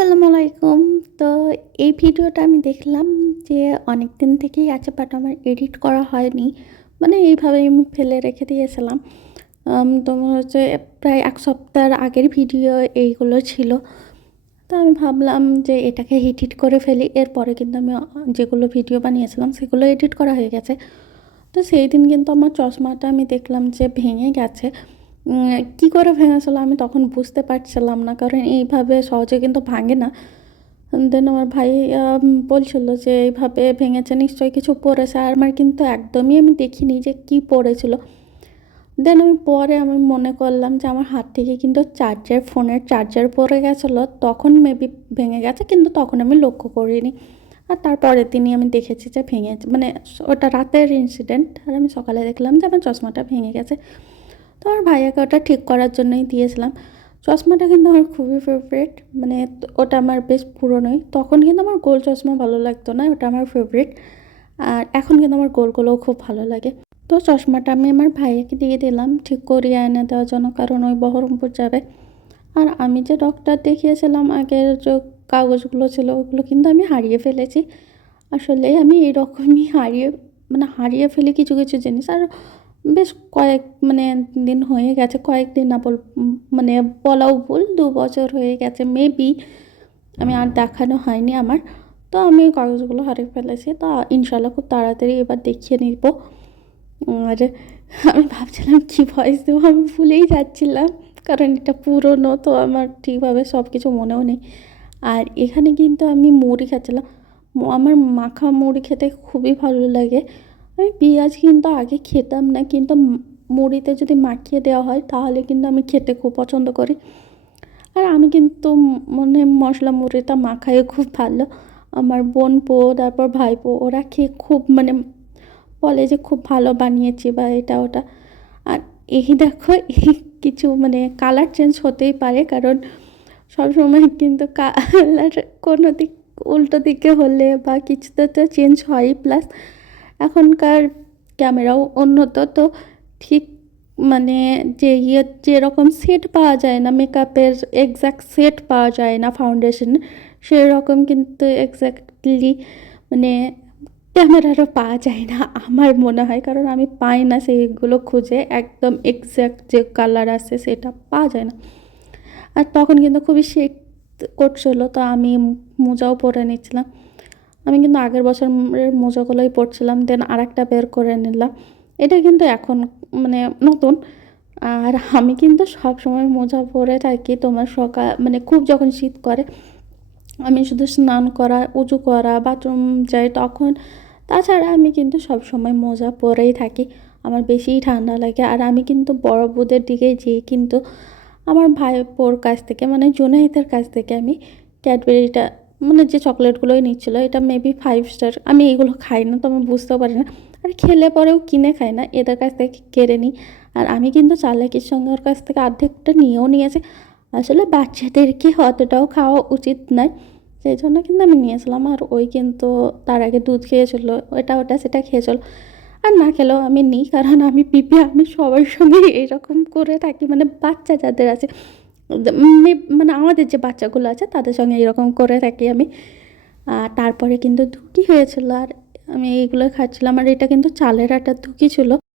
আসসালামু আলাইকুম। তো এই ভিডিওটা আমি দেখলাম যে অনেক দিন থেকেই আছে, বাট আমার এডিট করা হয়নি। মানে এইভাবেই আমি ফেলে রেখে দিয়েছিলাম। তোমার হচ্ছে প্রায় ১ সপ্তাহের আগের ভিডিও এইগুলো ছিল। তো আমি ভাবলাম যে এটাকে এডিট করে ফেলি। এরপরে কিন্তু আমি যেগুলো ভিডিও বানিয়েছিলাম সেগুলো এডিট করা হয়ে গেছে। তো সেই দিন কিন্তু আমার চশমাটা আমি দেখলাম যে ভেঙে গেছে। কী করে ভেঙেছিল আমি তখন বুঝতে পারছিলাম না, কারণ এইভাবে সহজে কিন্তু ভাঙে না। দেন আমার ভাই বলছিল যে এইভাবে ভেঙেছে, নিশ্চয়ই কিছু পড়েছে। আর আমার কিন্তু একদমই আমি দেখিনি যে কী পড়েছিল। দেন আমি মনে করলাম যে আমার হাত থেকে কিন্তু ফোনের চার্জার পড়ে গেছিলো, তখন মেবি ভেঙে গেছে, কিন্তু তখন আমি লক্ষ্য করিনি। আর তারপরের দিনই আমি দেখেছি যে ভেঙেছে, মানে ওটা রাতের ইনসিডেন্ট। আর আমি সকালে দেখলাম যে আমার চশমাটা ভেঙে গেছে। তো আমার ভাইয়াকে ওটা ঠিক করার জন্যই দিয়েছিলাম। চশমাটা কিন্তু আমার খুবই ফেভারিট, মানে ওটা আমার বেশ পুরনোই। তখন কিন্তু আমার গোল চশমা ভালো লাগতো না, ওটা আমার ফেভারিট। আর এখন কিন্তু আমার গোলগুলোও খুব ভালো লাগে। তো চশমাটা আমি আমার ভাইয়াকে দিয়ে দিলাম ঠিক করিয়ে এনে দেওয়ার জন্য, কারণ ওই বহরমপুর যাবে। আর আমি যে ডক্টর দেখিয়েছিলাম আগের যে কাগজগুলো ছিল ওগুলো কিন্তু আমি হারিয়ে ফেলেছি। আসলে আমি এরকমই হারিয়ে ফেলি কিছু কিছু জিনিস। আর বেশ দিন হয়ে গেছে, কয়েকদিন না মানে বলাও ভুল, ২ বছর হয়ে গেছে মেবি। আমি আর দেখানো হয়নি আমার। তো আমি কাগজগুলো হারিয়ে ফেলেছি, তো ইনশাল্লাহ খুব তাড়াতাড়ি এবার দেখিয়ে নিব। আর আমি ভাবছিলাম কী ভয়েস দেবো, আমি ভুলেই যাচ্ছিলাম, কারণ এটা পুরনো তো আমার ঠিকভাবে সব কিছু মনেও নেই। আর এখানে কিন্তু আমি মুড়ি খাচ্ছিলাম। আমার মাখা মুড়ি খেতে খুবই ভালো লাগে। আমি পেঁয়াজ কিন্তু আগে খেতাম না, কিন্তু মুড়িতে যদি মাখিয়ে দেওয়া হয় তাহলে কিন্তু আমি খেতে খুব পছন্দ করি। আর আমি কিন্তু মশলা মুড়িটা মাখাইও খুব ভালো। আমার বোনপো, তারপর ভাইপো, ওরা খেয়ে খুব বলে যে খুব ভালো বানিয়েছি বা এটা ওটা। আর এই দেখো এই কিছু কালার চেঞ্জ হতেই পারে, কারণ সবসময় কিন্তু কালার কোনো দিক উল্টো দিকে হলে বা কিছুতে তো চেঞ্জ হয়ই। প্লাস এখনকার ক্যামেরাও উন্নত, তো ঠিক যে যেরকম সেট পাওয়া যায় না, মেকআপের এক্স্যাক্ট সেট পাওয়া যায় না ফাউন্ডেশন, সেরকম কিন্তু এক্স্যাক্টলি ক্যামেরারও পাওয়া যায় না আমার মনে হয়, কারণ আমি পাই না সেইগুলো খুঁজে। একদম এক্স্যাক্ট যে কালার আছে সেটা পাওয়া যায় না। আর তখন কিন্তু খুবই শীত করছিল, তো আমি মোজাও পরে নিচ্ছিলাম। আমি কিন্তু আগের বছরের মোজাগুলোই পরছিলাম, দেন আরেকটা বের করে নিলাম। এটা কিন্তু এখন নতুন। আর আমি কিন্তু সবসময় মোজা পরে থাকি। তোমার খুব যখন শীত করে আমি শুধু স্নান করা, উজু করা, বাথরুম যাই তখন। তাছাড়া আমি কিন্তু সবসময় মোজা পরেই থাকি, আমার বেশিই ঠান্ডা লাগে। আর আমি কিন্তু বড় বউদের দিকে যেয়ে কিন্তু আমার ভাইপোর কাছ থেকে জুনাইদের কাছ থেকে আমি ক্যাডবেরিটা যে চকলেটগুলোই নিচ্ছিলো, এটা মেবি 5 স্টার। আমি এগুলো খাই না, তো আমি বুঝতেও পারি না। আর খেলে পরেও কিনে খাই না, এদের কাছ থেকে কেড়ে নিই। আর আমি কিন্তু চালাকির সঙ্গে ওর কাছ থেকে অর্ধেকটা নিয়েও নিয়েছি। আসলে বাচ্চাদেরকে অতটাও খাওয়া উচিত নয়, সেই জন্য কিন্তু আমি নিয়েছিলাম। আর ওই কিন্তু তার আগে দুধ খেয়েছিল, ওটা সেটা খেয়েছিল। আর না খেলেও আমি নিই, কারণ আমি সবার সঙ্গে এরকম করে থাকি। বাচ্চা যাদের আছে, আমাদের যে বাচ্চাগুলো আছে তাদের সঙ্গে এরকম করে থাকি আমি। তারপরে কিন্তু ধুঁকি হয়েছিল, আর আমি এইগুলো খাচ্ছিলাম। আর এটা কিন্তু চালের আটার ধুঁকি ছিল।